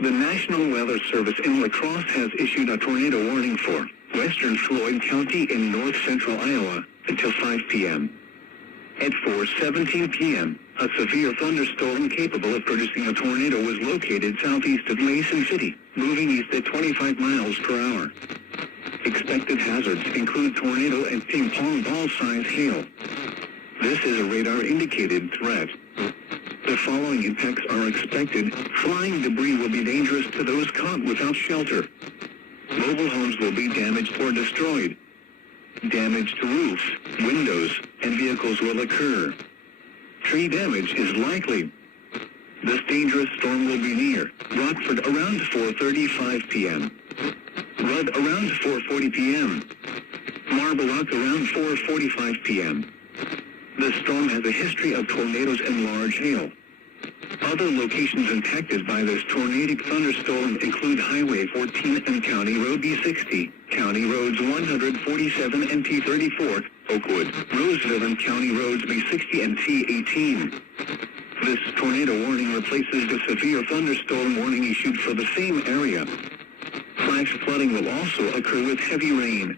The National Weather Service in La Crosse has issued a tornado warning for western Floyd County in north-central Iowa until 5 p.m. At 4:17 p.m., a severe thunderstorm capable of producing a tornado was located southeast of Mason City, moving east at 25 miles per hour. Expected hazards include tornado and ping-pong ball-size hail. This is a radar-indicated threat. The following impacts are expected. Flying debris will be dangerous to those caught without shelter. Mobile homes will be damaged or destroyed. Damage to roofs, windows, and vehicles will occur. Tree damage is likely. This dangerous storm will be near Rockford around 4:35 p.m. Rudd around 4:40 p.m. Marble Rock around 4:45 p.m. The storm has a history of tornadoes and large hail. Other locations impacted by this tornadic thunderstorm include Highway 14 and County Road B60, County Roads 147 and T34, Oakwood, Roseville and County Roads B60 and T18. This tornado warning replaces the severe thunderstorm warning issued for the same area. Flash flooding will also occur with heavy rain.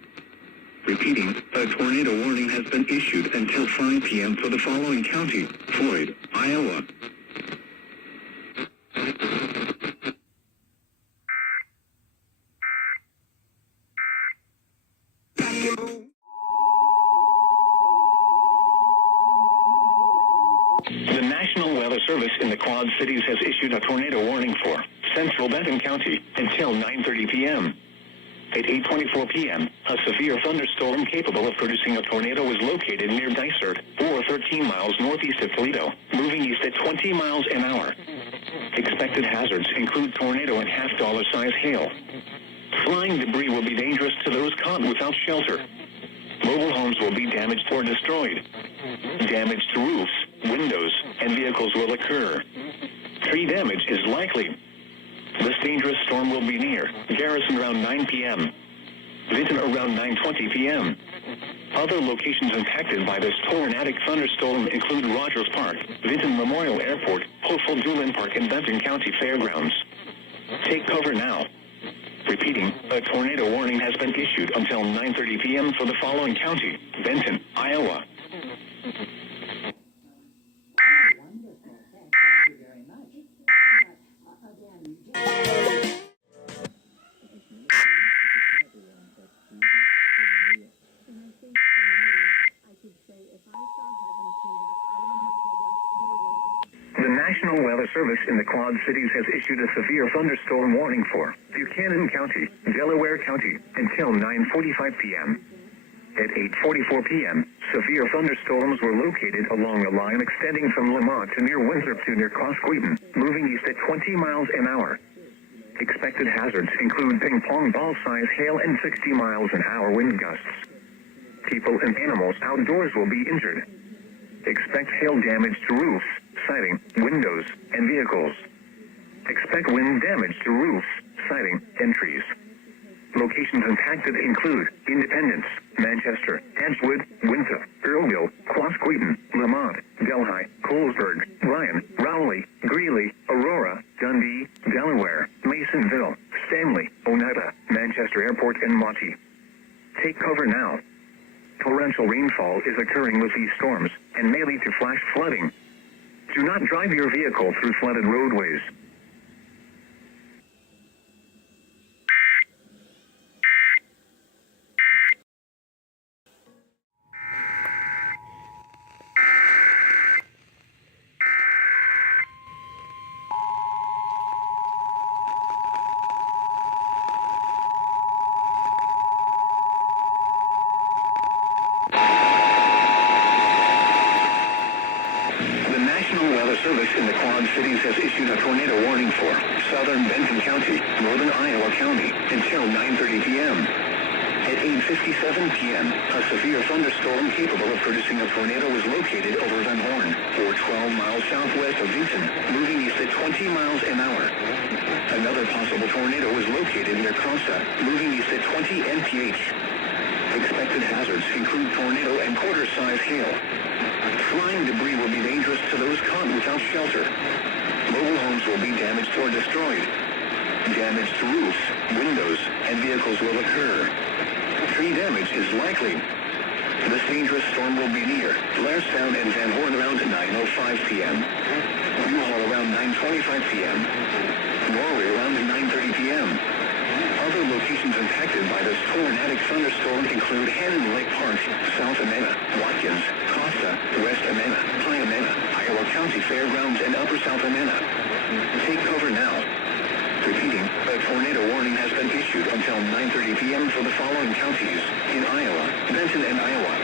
Repeating, a tornado warning has been issued until 5 p.m. for the following county: Floyd, Iowa. The National Weather Service in the Quad Cities has issued a tornado warning for central Benton County until 9:30 p.m. At 8:24 p.m., a severe thunderstorm capable of producing a tornado was located near Dysart, 13 miles northeast of Toledo, moving east at 20 miles an hour. Expected hazards include tornado and half-dollar-size hail. Flying debris will be dangerous to those caught without shelter. Mobile homes will be damaged or destroyed. Damage to roofs, windows, and vehicles will occur. Tree damage is likely. This dangerous storm will be near Garrison around 9 p.m. Vinton around 9:20 p.m. Other locations impacted by this tornadic thunderstorm include Rogers Park, Vinton Memorial Airport, Hopeful Doolin Park, and Benton County Fairgrounds. Take cover now. Repeating, a tornado warning has been issued until 9:30 p.m. for the following county: Benton, Iowa. The National Weather Service in the Quad Cities has issued a severe thunderstorm warning for Buchanan County, Delaware County, until 9:45 p.m. At 8:44 p.m., severe thunderstorms were located along a line extending from Lamont to near Winthrop to near Cosqueton, moving east at 20 miles an hour. Expected hazards include ping-pong ball-size hail and 60 miles an hour wind gusts. People and animals outdoors will be injured. Expect hail damage to roofs, siding, windows, and vehicles. Expect wind damage to roofs, siding, and trees. Locations impacted include Independence, Manchester, Edgewood, Winthrop, Earlville, Quasqueton, Lamont, Delhi, Colesburg, Ryan, Rowley, Greeley, Aurora, Dundee, Delaware, Masonville, Stanley, Oneida, Manchester Airport, and Monty. Take cover now. Torrential rainfall is occurring with these storms and may lead to flash flooding. Do not drive your vehicle through flooded roadways. Service in the Quad Cities has issued a tornado warning for southern Benton County, northern Iowa County, until 9:30 p.m. At 8:57 p.m., a severe thunderstorm capable of producing a tornado was located over Van Horn, 12 miles southwest of Vinton, moving east at 20 miles an hour. Another possible tornado was located near Crossa, moving east at 20 mph. Expected hazards include tornado and quarter-size hail. Flying debris will be dangerous to those caught without shelter. Mobile homes will be damaged or destroyed. Damage to roofs, windows, and vehicles will occur. Tree damage is likely. This dangerous storm will be near Blairstown and Van Horn around 9:05 p.m. Newhall around 9:25 p.m. Norway around 9:30 p.m. Other locations impacted by this tornadic thunderstorm include Hannon Lake Park, South Amana, Watkins, Costa, West Amana, High Amana, Iowa County Fairgrounds, and Upper South Amana. Take cover now. Repeating, a tornado warning has been issued until 9:30 p.m. for the following counties in Iowa, Benton and Iowa.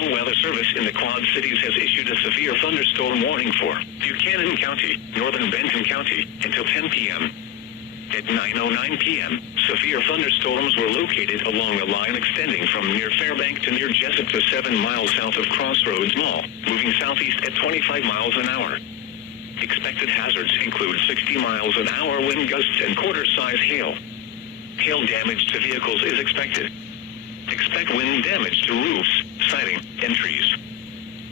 Weather Service in the Quad Cities has issued a severe thunderstorm warning for Buchanan County, northern Benton County, until 10 p.m. At 9:09 p.m., severe thunderstorms were located along a line extending from near Fairbank to near Jessup to 7 miles south of Crossroads Mall, moving southeast at 25 miles an hour. Expected hazards include 60 miles an hour wind gusts and quarter-size hail. Hail damage to vehicles is expected. Expect wind damage to roofs, siding, and trees.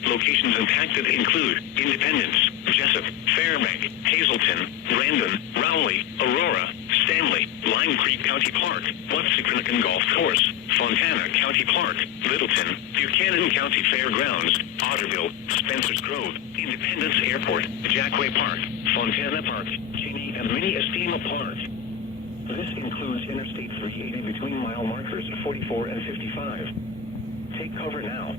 Locations impacted include Independence, Jessup, Fairbank, Hazleton, Brandon, Rowley, Aurora, Stanley, Lime Creek County Park, Watsicranican Golf Course, Fontana County Park, Littleton, Buchanan County Fairgrounds, Otterville, Spencer's Grove, Independence Airport, Jackway Park, Fontana Park, Cheney, and Mini-Estima Park. This includes Interstate 380 between mile markers 44 and 55. Take cover now.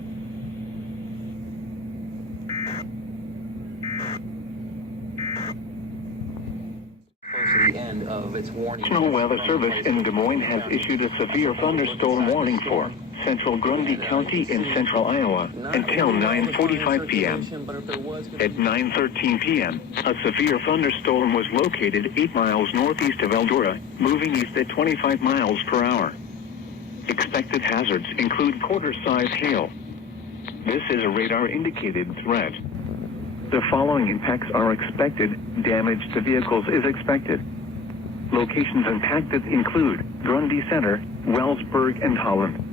Close to the end of its warning. National Weather Service in Des Moines has issued a severe thunderstorm warning for central Grundy County in central Iowa until 9:45 p.m. At 9:13 p.m., a severe thunderstorm was located 8 miles northeast of Eldora, moving east at 25 miles per hour. Expected hazards include quarter-size hail. This is a radar-indicated threat. The following impacts are expected. Damage to vehicles is expected. Locations impacted include Grundy Center, Wellsburg, and Holland.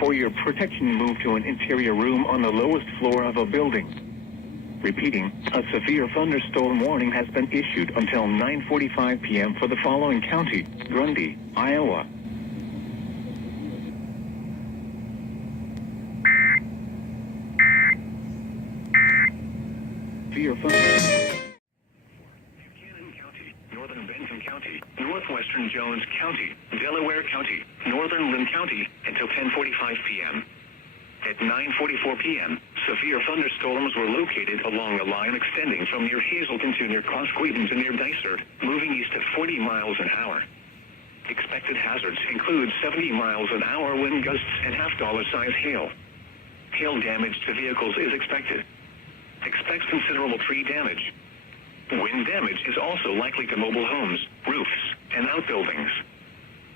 For your protection, move to an interior room on the lowest floor of a building. Repeating, a severe thunderstorm warning has been issued until 9:45 p.m. for the following county, Grundy, Iowa. Severe thunderstorm. Buchanan County, northern Benton County, northwestern Jones County, Delaware County, northern Lynn County, until 10:45 p.m. At 9:44 p.m., severe thunderstorms were located along a line extending from near Hazleton to near Cosqueaton to near Dysart, moving east at 40 miles an hour. Expected hazards include 70 miles an hour wind gusts and half-dollar-size hail. Hail damage to vehicles is expected. Expect considerable tree damage. Wind damage is also likely to mobile homes, roofs, and outbuildings.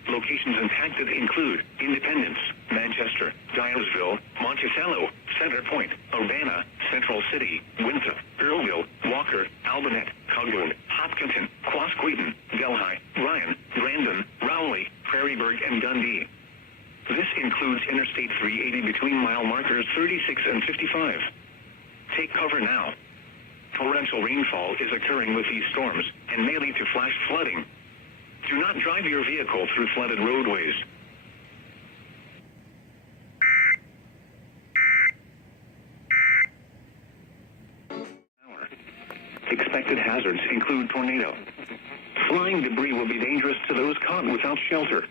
Locations impacted include Independence, Manchester, Dyersville, Monticello, Center Point, Urbana, Central City, Winthrop, Earlville, Walker, Albanet, Cogburn, Hopkinton, Quasqueaton, Delhi, Ryan, Brandon, Rowley, Prairieburg, and Dundee. This includes Interstate 380 between mile markers 36 and 55. Take cover now. Torrential rainfall is occurring with these storms and may lead to flash flooding. Do not drive your vehicle through flooded roadways. Expected hazards include tornado. Flying debris will be dangerous to those caught without shelter.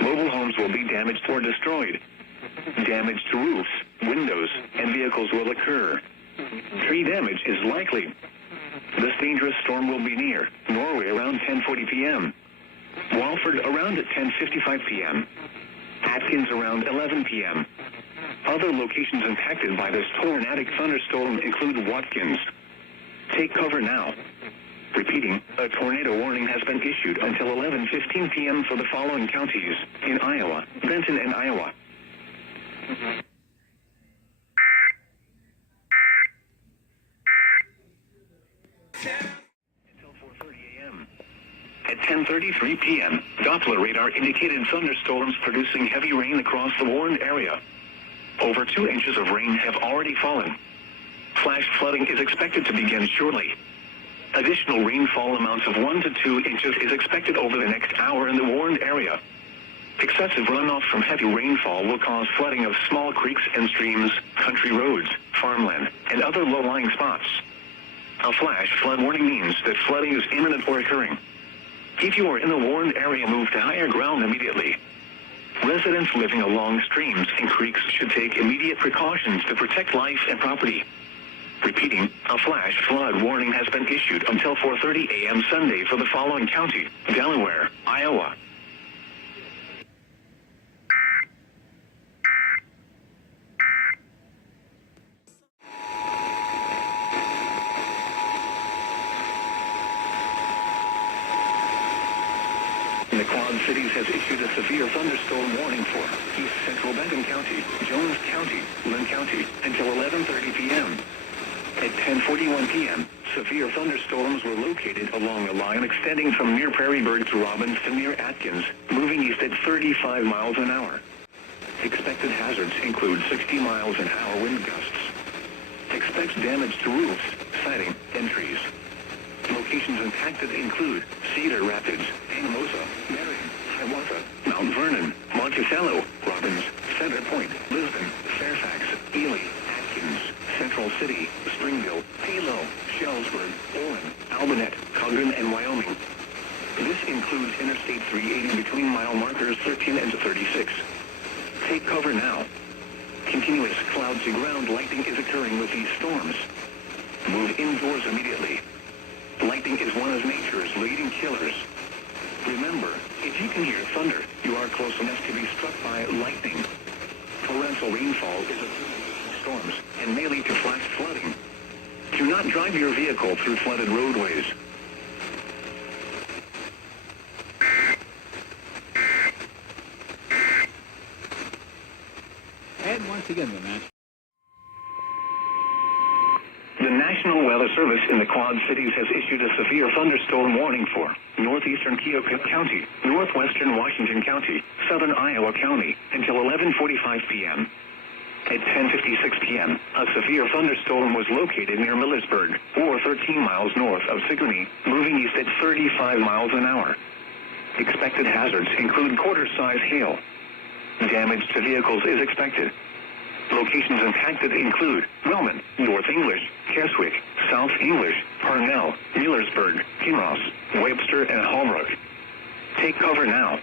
Mobile homes will be damaged or destroyed. Damage to roofs, windows, and vehicles will occur. Tree damage is likely. This dangerous storm will be near Norway around 10:40 p.m. Walford around at 10:55 p.m. Atkins around 11 p.m. Other locations impacted by this tornadic thunderstorm include Watkins. Take cover now. Repeating, a tornado warning has been issued until 11:15 p.m. for the following counties in Iowa, Benton and Iowa. Until 4:30 a.m. At 10:33 p.m., Doppler radar indicated thunderstorms producing heavy rain across the warned area. Over 2 inches of rain have already fallen. Flash flooding is expected to begin shortly. Additional rainfall amounts of 1 to 2 inches is expected over the next hour in the warned area. Excessive runoff from heavy rainfall will cause flooding of small creeks and streams, country roads, farmland, and other low-lying spots. A flash flood warning means that flooding is imminent or occurring. If you are in the warned area, move to higher ground immediately. Residents living along streams and creeks should take immediate precautions to protect life and property. Repeating, a flash flood warning has been issued until 4:30 a.m. Sunday for the following county: Delaware, Iowa. The Quad Cities has issued a severe thunderstorm warning for East Central Benton County, Jones County, Lynn County, until 11:30 p.m. At 10:41 p.m., severe thunderstorms were located along a line extending from near Prairieburg to Robbins to near Atkins, moving east at 35 miles an hour. Expected hazards include 60 miles an hour wind gusts. Expects damage to roofs, siding, and trees. Locations impacted include Cedar Rapids, Anamosa, Marion, Hiawatha, Mount Vernon, Monticello, Robbins, Center Point, Lisbon, Fairfax, Ely, Atkins, Central City, Springville, Halo, Shellsburg, Olin, Albanet, Cogden, and Wyoming. This includes Interstate 380 between mile markers 13 and 36. Take cover now. Continuous cloud-to-ground lightning is occurring with these storms. Move indoors immediately. Lightning is one of nature's leading killers. Remember, if you can hear thunder, you are close enough to be struck by lightning. Torrential rainfall is a storms and may lead to flash flooding. Do not drive your vehicle through flooded roadways. And once again, the match. The National Weather Service in the Quad Cities has issued a severe thunderstorm warning for northeastern KHAK County, northwestern Washington County, southern Iowa County, until 11:45 p.m. At 10:56 p.m., a severe thunderstorm was located near Millersburg, or 13 miles north of Sigourney, moving east at 35 miles an hour. Expected hazards include quarter-size hail. Damage to vehicles is expected. Locations impacted include Wellman, North English, Keswick, South English, Parnell, Millersburg, Kinross, Webster, and Holbrook. Take cover now.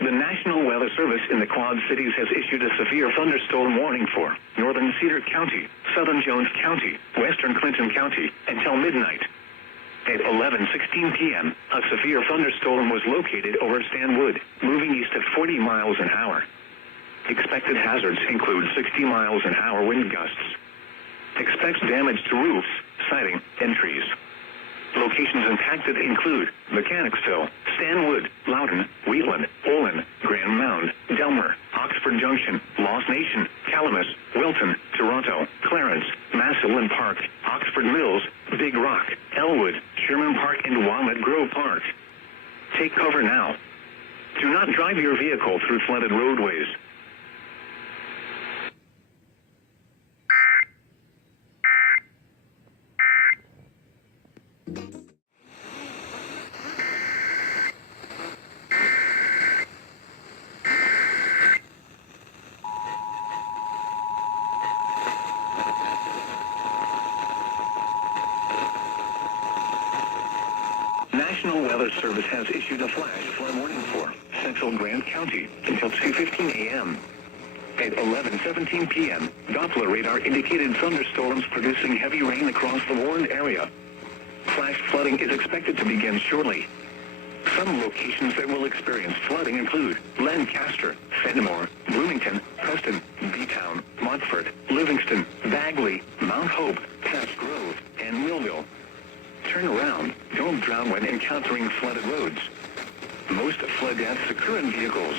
The National Weather Service in the Quad Cities has issued a severe thunderstorm warning for northern Cedar County, southern Jones County, western Clinton County, until midnight. At 11:16 p.m., a severe thunderstorm was located over Stanwood, moving east at 40 miles an hour. Expected hazards include 60 miles an hour wind gusts. Expects damage to roofs, siding, and trees. Locations impacted include Mechanicsville, Stanwood, Loudon, Wheatland, Olin, Grand Mound, Delmer, Oxford Junction, Lost Nation, Calamus, Wilton, Toronto, Clarence, Massillon Park, Oxford Mills, Big Rock, Elwood, Sherman Park, and Walnut Grove Park. Take cover now. Do not drive your vehicle through flooded roadways. National Weather Service has issued a flash flood warning for central Grant County until 2:15 a.m. At 11:17 p.m., Doppler radar indicated thunderstorms producing heavy rain across the warned area. Flash flooding is expected to begin shortly. Some locations that will experience flooding include Lancaster, Fenimore, Bloomington, Preston, B-Town, Montfort, Livingston, Bagley, Mount Hope, Patch Grove, and Millville. Turn around. Don't drown when encountering flooded roads. Most flood deaths occur in vehicles.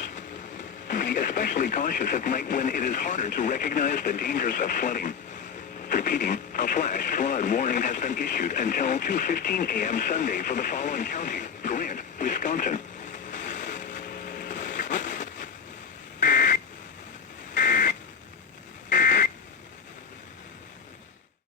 Be especially cautious at night when it is harder to recognize the dangers of flooding. Repeating, a flash flood warning has been issued until 2:15 a.m. Sunday for the following counties: Grant, Wisconsin,